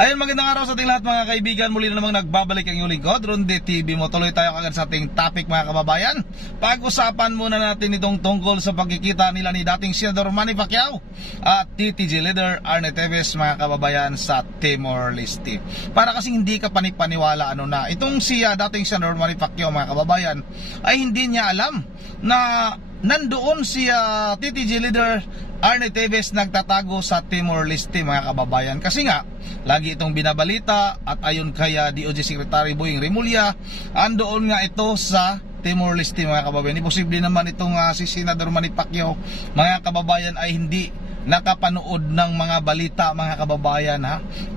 Ayun, magandang araw sa ating lahat mga kaibigan. Muli na namang nagbabalik ang iyong lingkod, Ronde TV mo. Tuloy tayo agad sa ating topic mga kababayan. Pag-usapan muna natin itong tungkol sa pagkikita nila ni dating Senador Manny Pacquiao at TTG leader Arnie Teves mga kababayan sa Timor-Leste. Para kasing hindi ka panipaniwala na itong dating Senador Manny Pacquiao mga kababayan ay hindi niya alam na nandoon si TTG leader Arnie Teves nagtatago sa Timor-Leste mga kababayan. Kasi nga, lagi itong binabalita at ayon kaya DOJ Secretary Boying Remulla, andoon nga ito sa Timor-Leste mga kababayan. Imposible naman itong si Senador Manny Pacquiao mga kababayan ay hindi nakapanood ng mga balita mga kababayan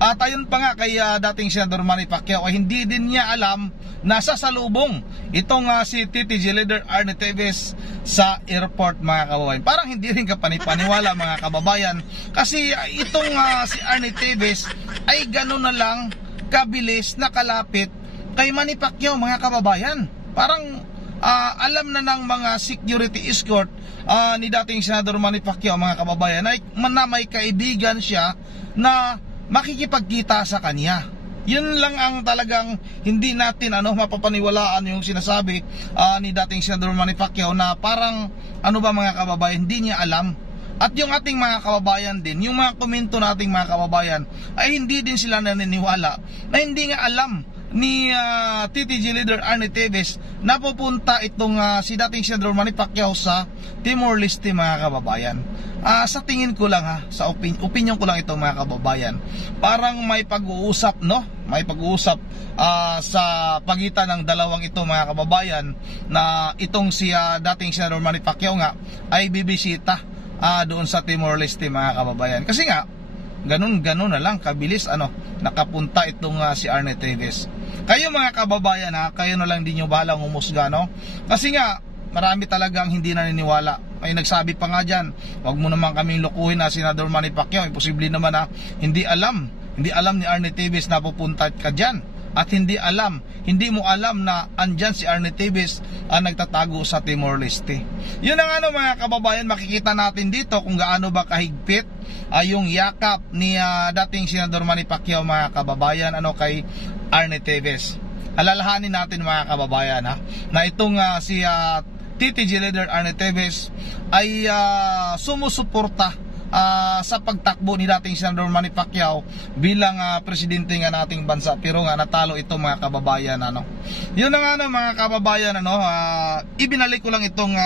At ayon pa nga kay dating Senador Manny Pacquiao ay hindi din niya alam na sasalubong itong si TTG leader Arnie Teves sa airport mga kababayan. Parang hindi rin ka panipaniwala mga kababayan kasi itong si Arnie Teves ay gano'n na lang kabilis nakalapit kay Manny Pacquiao mga kababayan. Parang alam na ng mga security escort ni dating Senador Manny Pacquiao mga kababayan ay may kaibigan siya na makikipagkita sa kanya. Yun lang ang talagang hindi natin mapapaniwalaan yung sinasabi ni dating Senador Manny Pacquiao na parang mga kababayan hindi niya alam. At yung ating mga kababayan din, yung mga komento nating mga kababayan ay hindi din sila naniniwala na hindi nga alam ni TTG leader Arnie Teves na pupunta itong si dating Senador Manny Pacquiao sa Timor-Leste mga kababayan. Sa tingin ko lang sa opinion ko lang ito mga kababayan, parang may pag-uusap may pag-uusap sa pagitan ng dalawang ito mga kababayan na itong si dating Senador Manny Pacquiao nga ay bibisita doon sa Timor-Leste mga kababayan. Kasi nga ganun na lang kabilis nakapunta itong si Arnie Teves. Kayo mga kababayan kayo na lang din yung bahalang humusga kasi nga marami talagang hindi naniniwala. May nagsabi pa nga dyan, wag mo naman kaming lukuhin na Senador Manny Pacquiao, imposible naman hindi alam ni Arnie Teves na pupunta ka dyan. At hindi mo alam na andyan si Arnie Teves nagtatago sa Timor-Leste. Yun ang mga kababayan, makikita natin dito kung gaano ba kahigpit yung yakap ni dating Senador Manny Pacquiao mga kababayan kay Arnie Teves. Alalahanin natin mga kababayan na itong si TTG leader Arnie Teves ay sumusuporta sa pagtakbo ni dating Senador Manny Pacquiao bilang presidente nga nating bansa, pero nga natalo ito mga kababayan Yun na mga kababayan ibinalik ko lang itong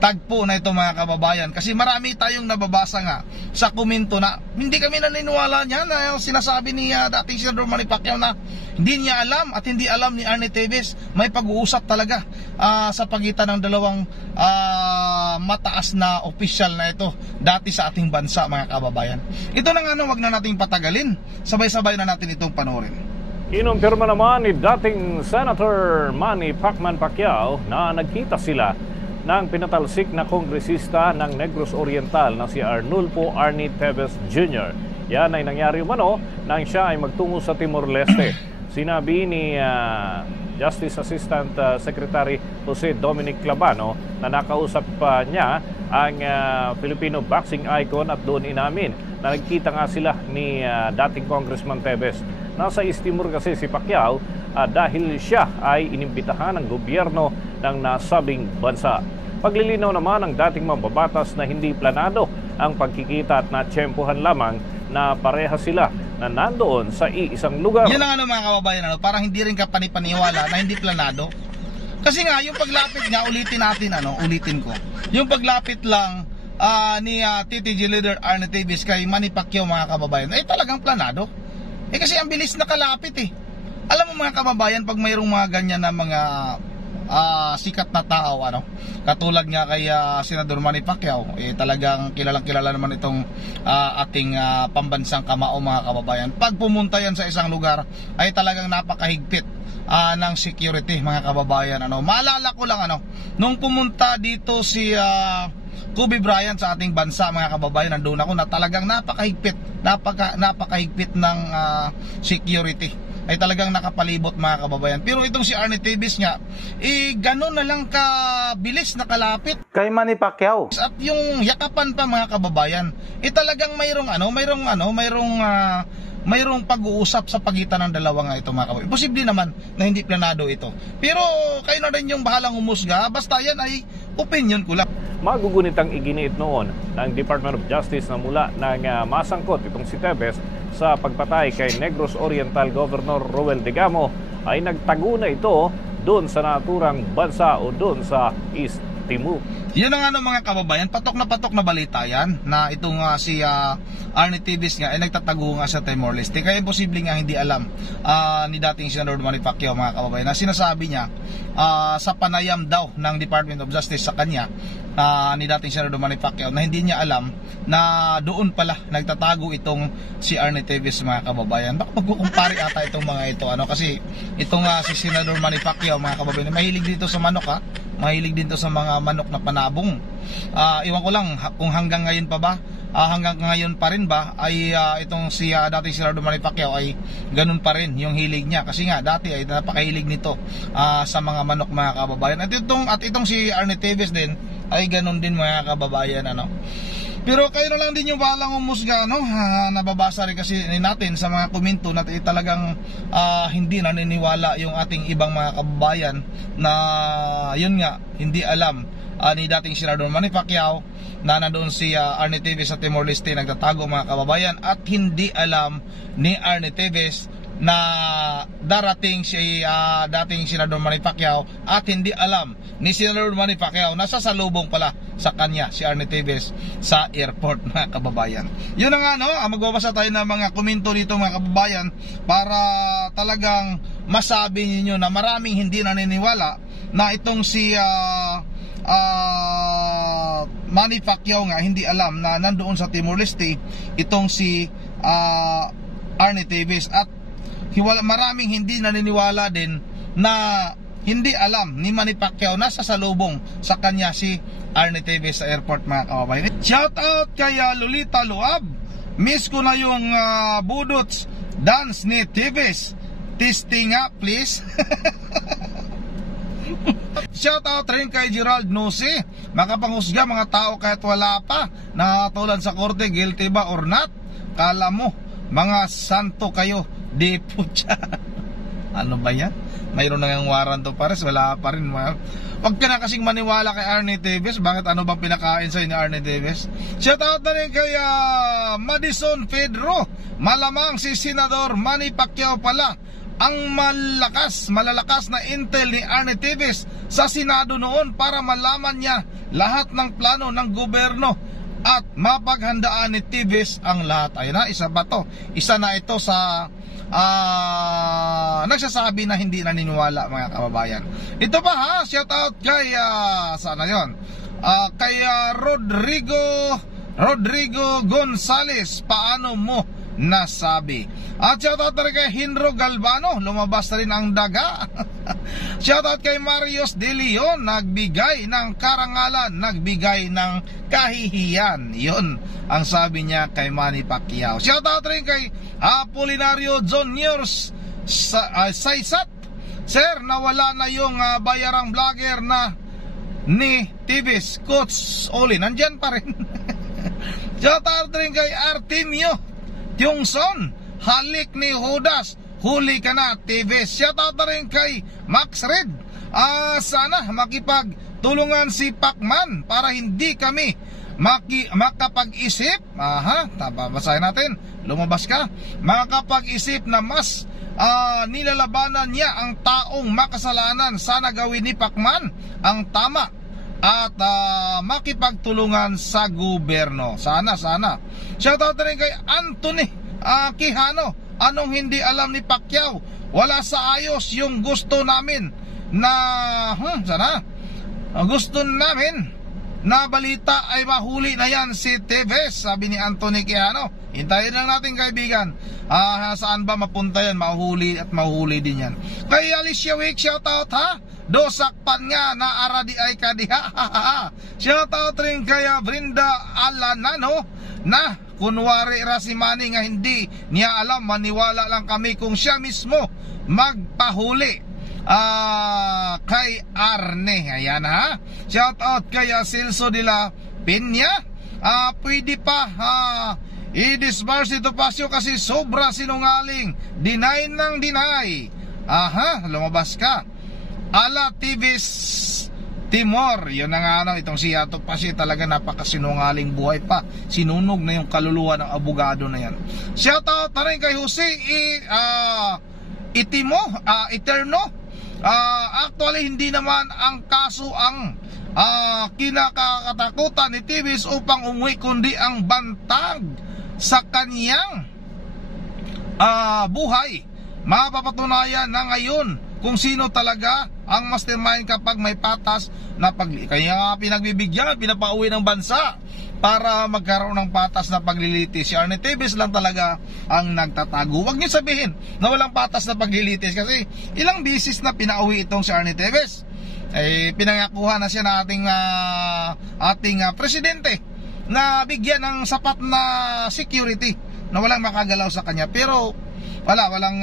tagpo na ito mga kababayan kasi marami tayong nababasa nga sa komento na hindi kami naniniwala niya na sinasabi ni dating Senador Manny Pacquiao na hindi niya alam at hindi alam ni Arnie Teves. May pag-uusap talaga sa pagitan ng dalawang mataas na opisyal na ito dati sa ating bansa mga kababayan. Ito na nga wag na nating patagalin, sabay-sabay na natin itong panoorin. Kinumpirma naman ni dating Senator Manny Pacquiao na nagkita sila ng pinatalsik na kongresista ng Negros Oriental na si Arnulfo Arnie Teves Jr. Yan ay nangyari nang siya ay magtungo sa Timor-Leste. Sinabi ni Justice Assistant Secretary Jose Dominic Clabano na nakausap niya ang Filipino boxing icon at doon inamin na nagkita nga sila ni dating Congressman Teves. Nasa East Timor kasi si Pacquiao dahil siya ay inimbitahan ng gobyerno ng nasabing bansa. Paglilinaw naman ng dating mambabatas na hindi planado ang pagkikita at natsyempohan lamang na pareha sila na nandoon sa iisang lugar. Yun ang mga kababayan parang hindi rin ka panipaniwala na hindi planado. Kasi nga yung paglapit nga ulitin ko. Yung paglapit lang ni TTG leader Arnie Teves kay Manny Pacquiao mga kababayan ay talagang planado. Kasi ang bilis nakalapit Alam mo mga kababayan, pag mayroong mga ganyan na mga sikat na tao katulad nga kay Senador Manny Pacquiao talagang kilalang-kilala naman itong ating pambansang kamao mga kababayan. Pag pumunta yan sa isang lugar ay talagang napakahigpit ng security mga kababayan. Maalala ko lang nung pumunta dito si Kobe Bryant sa ating bansa mga kababayan, nandoon ako na talagang napakahigpit ng security ay talagang nakapalibot mga kababayan. Pero itong si Arnie Teves nga gano'n na lang kabilis nakalapit kay Manny Pacquiao. At yung yakapan pa mga kababayan talagang mayroong mayroong pag-uusap sa pagitan ng dalawa nga ito mga kababayan. Posible naman na hindi planado ito. Pero kayo na rin yung bahalang umusga, basta yan ay opinion ko lang. Magugunit ang iginiit noon ng Department of Justice na mula ng masangkot itong si Teves sa pagpatay kay Negros Oriental Governor Roel Degamo ay nagtago na ito doon sa naturang bansa o doon sa East Timor. Yan ang mga kababayan, patok na balita yan na itong si Arnie Teves nga ay nagtatago nga sa Timor-Leste. Kaya imposible nga hindi alam ni dating Senador Manny Pacquiao mga kababayan na sinasabi niya sa panayam daw ng Department of Justice sa kanya ni dating Senador Manny Pacquiao na hindi niya alam na doon pala nagtatago itong si Arnie Teves mga kababayan. Baka magkukumpare ata itong mga ito kasi itong si Senador Manny Pacquiao mga kababayan mahilig dito sa manok mahilig dito sa mga manok na panabong. Iwan ko lang kung hanggang ngayon pa ba hanggang ngayon pa rin ba ay itong si dating Senador Manny Pacquiao ay ganun pa rin yung hilig niya kasi nga dati ay napakahilig nito sa mga manok mga kababayan. At itong si Arnie Teves din ay ganun din mga kababayan Pero kayo na lang din yung balang umusga nababasa rin kasi natin sa mga komento na talagang hindi naniniwala yung ating ibang mga kababayan na yun nga hindi alam ni dating Senador Manny Pacquiao na nandoon si Arnie Teves sa Timor-Leste nagtatago mga kababayan at hindi alam ni Arnie Teves na darating si dating Senador Manny Pacquiao at hindi alam ni Senador Manny Pacquiao na sasalubong pala sa kanya si Arnie Teves sa airport mga kababayan. Yun na nga magbabasa tayo ng mga komento dito mga kababayan para talagang masabi niyo na maraming hindi naniniwala na itong si Manny Pacquiao nga hindi alam na nandoon sa Timor-Leste itong si Arnie Teves at maraming hindi naniniwala din na hindi alam ni Manny Pacquiao na sasalubong sa kanya si Arnie Teves sa airport mga kababayan. Shout out kay Lolita Luab. Miss ko na yung budots dance ni Teves. Testing nga please. Shout out rin kay Gerald Nose. Makapanghusga mga tao kahit wala pa nakatulan sa korte, guilty ba or not? Kala mo mga santo kayo, di putya. Ano ba yan? Mayroon na ng warrant to pares, wala pa rin. Huwag ka na kasing maniwala kay Arnie Teves. Bakit ano bang pinakain sa'yo ni Arnie Teves? Shout out na rin kay Madison Pedro. Malamang si Senador Manny Pacquiao pala ang malalakas na intel ni Arnie Teves sa Senado noon para malaman niya lahat ng plano ng gobyerno at mapaghandaan ni Teves ang lahat. Ayun na, isa ba to? Isa na ito sa nagsasabi na hindi naniniwala mga kababayan. Ito pa shout out kay sana yon kay Rodrigo Gonzales. Paano mo nasabi? At shout out rin kay Hinro Galvano, lumabas na rin ang daga. Shout out kay Marius De Leon, nagbigay ng karangalan, nagbigay ng kahihiyan. Yun ang sabi niya kay Manny Pacquiao. Shout out rin kay Apolinario Junior Saysat. Sir, nawala na yung bayarang vlogger na ni Teves, Coach Oli, nandyan pa rin. Shout out rin kay Artemio Tiongson, halik ni Judas, huli ka na Teves. Shoutout na rin kay Max Red. Sana makipagtulungan si Pacman para hindi kami makapag-isip. Babasahin natin, lumabas ka. Makapag-isip na mas nilalabanan niya ang taong makasalanan. Sana gawin ni Pacman ang tama at makipagtulungan sa gobyerno. Sana. Shoutout na rin kay Anthony Quijano. Anong hindi alam ni Pacquiao? Wala sa ayos yung gusto namin na sana gusto namin na balita ay mahuli na yan si Teves, sabi ni Anthony Quijano. Hintayin lang natin kaibigan, saan ba mapunta yan? Mahuli din yan. Kay Alicia Wick, shoutout dosakpan nga na aradi ay kadiha. Shoutout rin kaya Brinda Alanano na kunwari si Manny nga hindi niya alam, maniwala lang kami kung siya mismo magpahuli kay Arne. Ayan Shoutout kay Celso de la Peña. Pwede pa i-disbarce ito Pasyo kasi sobra sinungaling. Deny ng deny. Aha, lumabas ka. Ala TV's Timor. Yun na nga itong si Ato Pasyo talaga napakasinungaling, buhay pa. Sinunog na yung kaluluwa ng abogado na yan. Shoutout na rin kay Jose Eterno. Actually hindi naman ang kaso ang kinakatakutan ni TV's upang umuwi, kundi ang bantag sa kaniyang buhay. Mapapatunayan na ngayon kung sino talaga ang mastermind kapag may patas na kaya pinagbibigyan, pinapauwi ng bansa para magkaroon ng patas na paglilitis. Si Arnie Teves lang talaga ang nagtatago. Huwag niyo sabihin na walang patas na paglilitis kasi ilang bisis na pinauwi itong si Arnie Teves. Pinangakuha na siya na ating presidente na bigyan ng sapat na security na walang makagalaw sa kanya. Pero walang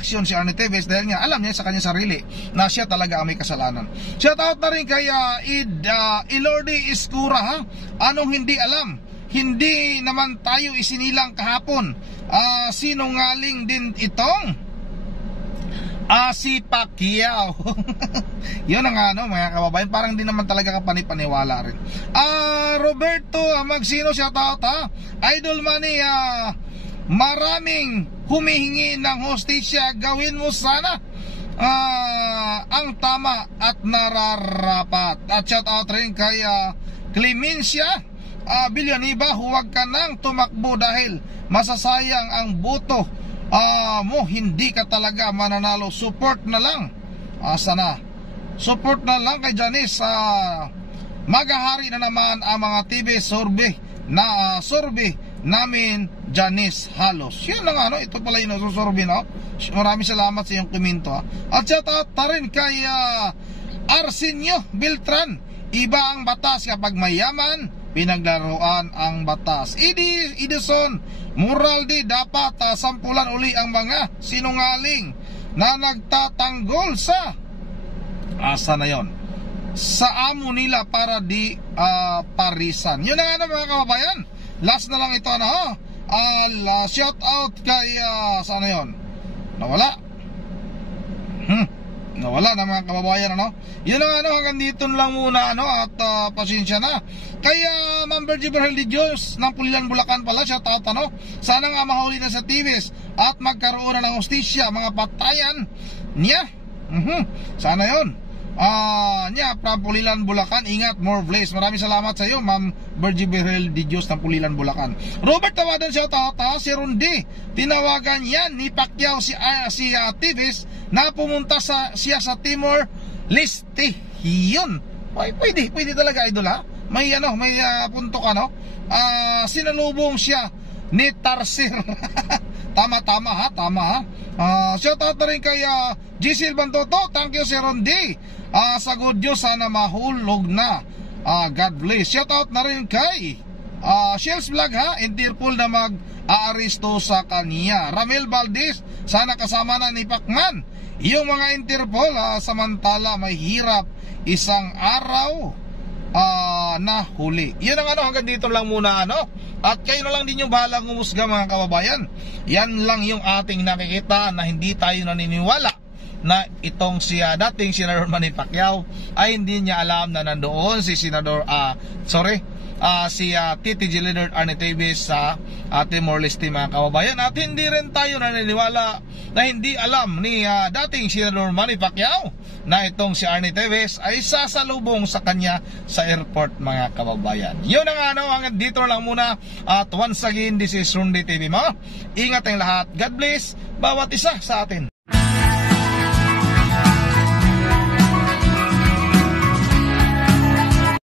aksyon si Arnie Teves dahil nga alam niya sa kanyang sarili na siya talaga ang may kasalanan. Shoutout na rin kay Ilordi Iskura, ha? Anong hindi alam? Hindi naman tayo isinilang kahapon. Sinungaling din itong si Pacquiao. Yun ang mga kababayan, parang hindi naman talaga kapanipaniwala rin. Roberto Magsino, shoutout, ha? Idol Manny, maraming humihingi ng hostisya, gawin mo sana ang tama at nararapat. At shout out rin kay Clemencia Villanueva, huwag ka nang tumakbo dahil masasayang ang boto mo, hindi ka talaga mananalo. Support na lang, sana support na lang kay Janice. Maghahari na naman ang mga TV survey namin, Janice halos. Yun na nga, ito pala yung nasusurvey, no? Maraming salamat sa iyong komento, ha? At shout out na rin kay Arsenio Beltran, iba ang batas kapag mayaman, pinaglaruan ang batas. Edison Muraldi, dapat sampulan uli ang mga sinungaling na nagtatanggol sa asa na yon, sa amo nila para di parisan. Yun na nga mga kababayan. Last na lang ito, shout out kay sana yon, nawala na mga kababayan, yun na hanggang dito lang muna, at pasensya na kay Ma'am Virgie Berhel de Dios ng Pulilan, Bulacan pala. Shout out, sana nga mahuli na sa TV's at magkaroon na ng hostisya, mga patayan niya. Sana yon. From Pulilan, Bulacan. Ingat, more blaze. Maraming salamat sa iyo, Ma'am Virgie Berhel de Dios ng Pulilan, Bulacan. Robert Tawadan, shout out, si Rundi, tinawagan yan ni Pacquiao si Teves na pumunta siya sa Timor Leste. Yun, pwede talaga, idol, ha? May punto ka, sinalubong siya ni Tarsir. Tama ha. Shout out na rin kay Giselle Bantoto. Thank you, si Rundi. Sa good Diyos, sana mahulog na. God bless. Shout out na rin kay Shells Vlog, ha? Interpol na mag-aaresto sa kanya. Ramel Valdez, sana kasama na ni Pacman yung mga Interpol, samantala may hirap isang araw na huli. Yun ang hanggang dito lang muna, at kayo na lang din yung bahalang umusga, mga kababayan. Yan lang yung ating nakikita, na hindi tayo naniniwala na itong dating Senador Manny Pacquiao ay hindi niya alam na nandoon si Senador si TTG Leonard Arnie Teves sa Timor Leste, mga kababayan. At hindi rin tayo naniniwala na hindi alam ni dating Senador Manny Pacquiao na itong si Arnie Teves ay sasalubong sa kanya sa airport, mga kababayan. Yun ang hanggang dito lang muna. At once again, this is Rundi TV mo. Ingat ang lahat. God bless bawat isa sa atin.